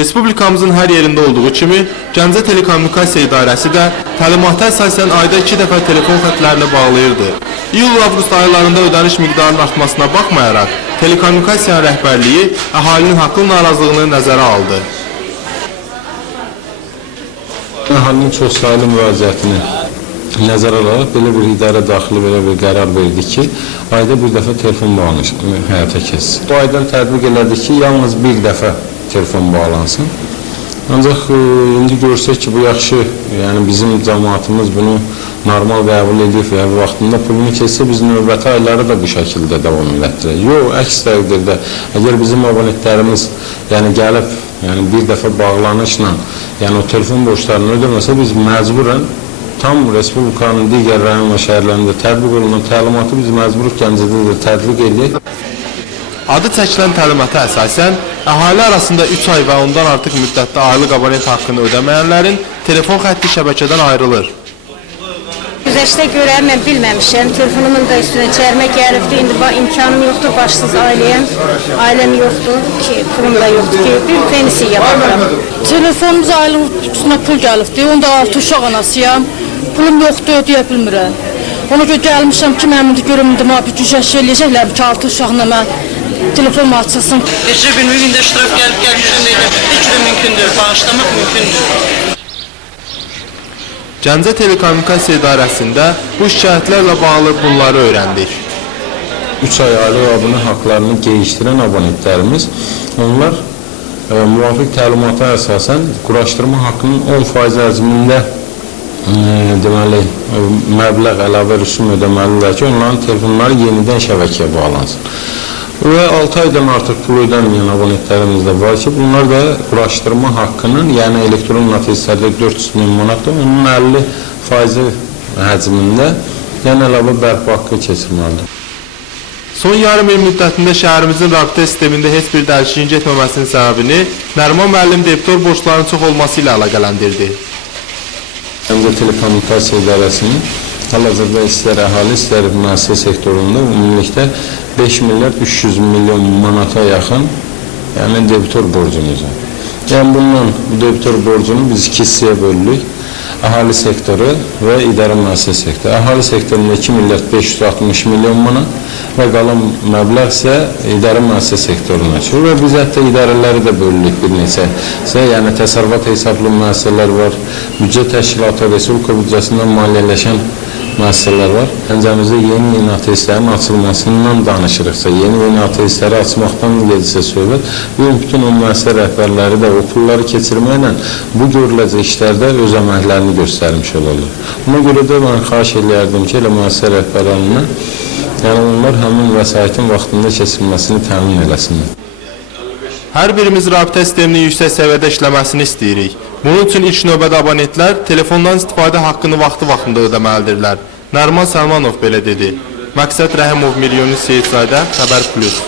Respublikamızın hər yerində olduğu kimi, Gəncə Telekommunikasiya İdarəsi də təlimata əsasən ayda 2 dəfə telefon xətlərini bağlayırdı. İyul-avqust aylarında ödəniş miqdarının artmasına baxmayaraq, telekommunikasiyanın rəhbərliyi əhalinin haqlı narazılığını nəzərə aldı. Əhalinin çoxsaylı müraciətini nəzərə alaraq belə bir idarə daxili belə bir qərar verdi ki, ayda bir dəfə telefon bağlanışı həyata keçsin. Bu aydan tətbiq elədik ki, yalnız bir dəfə telefon bağlansın. Ancaq indi görsək ki, bu yaxşı, yəni bizim cəmaatımız bunu normal qəbul edib və vaxtında pulunu keçsə, biz növbəti ayları da bu şəkildə davam elətdirək. Yox, əks təqdirdə, əgər bizim abonentlərimiz gəlib, bir dəfə bağlanışla, o telefon borçlarını ödəməsə, biz məcburən tam Respublikanın digər rayon və şəhərlərində tətbiq olunan təlimatı biz məcbur Gəncədə də tətbiq edək. Adı çəkilən təlimata əsasən, əhali arasında 3 ay və ondan artıq müddətdə aylıq abonent haqqını ödəməyənlərin telefon xətti şəbəkədən ayrılır. Güzəştə görə mən bilməmişəm, telefonumun da üstünə çərmə gəlibdi, indi imkanım yoxdur, başsız ailəm yoxdur ki, pulum da yoxdur ki, bir pensiya yapıram. Telefonumuz aylıq üstünə pul gəlibdi, onda 6 uşaq anasıyam, pulum yoxdur, ödəyə bilmirəm. Ona görə gəlmişəm ki, mən indi görüm, bir güzəşt eləyəcəklər ki, 6 uşaqla mən telefonumu açılsın. Heç bir gündə ştraf gəlmişəm deyiləm, heç bir mümkündür, bağışlamaq mümkündür. Gəncə Telekommunikasiya İdarəsində bu şikayətlərlə bağlı bunları öyrəndik. 3 ay aylıq abunə haqlarını geyişdirən abonentlərimiz, onlar müvafiq təlimata əsasən quraşdırma haqqının 10% həcmində məbləğ əlavə rüsum ödəməlidirlər ki, onların telefonları yenidən şəbəkəyə bağlansın. Və 6 aydan artıq pul ödənməyən abonentlərimiz də var ki, bunlar da quraşdırma haqqının, yəni elektron noteslərdə 400.000 manatdır, onun 50% həcmində əlavə bərpa haqqı keçirməlidir. Son yarım il müddətində şəhərimizin rabitə sistemində heç bir dəyişikliyin getməməsinin səbəbini Nəriman müəllim debitor borclarının çox olması ilə əlaqələndirdi. Gəncə Telekommunikasiya İdarəsinin hal-hazırda istər əhali, istər müəssisə sektorunda ümumilikdə 5 milyard 300 milyon manata yaxın debitor borcumuz var. Bundan debitor borcunu biz 2 hissəyə bölürük. Əhali sektoru və idarə müəssisə sektoru. Əhali sektorunda 2 milyard 560 milyon manat və qalan məbləğ isə idarə müəssisə sektoruna çıxır və biz hətta idarələri də bölürük bir neçə. Yəni təsərrüfat hesablı müəssisələr var, büdcə təşkilatı, Respublika büdcəsindən maliyyələşən müəssisələr var. Gəncəmizdə yeni ateistlərin açılmasından danışırıqsa, yeni ateistləri açmaqdan gedirsə söhbət, bütün o müəssisə rəhbərləri də o pulları keçirməklə bu görüləcək işlərdə öz əməklərini göstərmiş olurlar. Buna görə də mən xahiş edərdim ki, elə müəssisə rəhbərlərindən, onlar həmin vəsaitin vaxtında keçirilməsini təmin eləsinlər. Hər birimiz rabitə sisteminin yüksək səviyyədə işləməsini istəyirik. Bunun üçün ilk növbədə abonentlər telefondan istifadə haqqını vaxtında ödəməlidirlər. Nəriman Səlmanov belə dedi. Məqsəd Rəhimov, Milyonlu Seyidzadə, Xəbər Plus.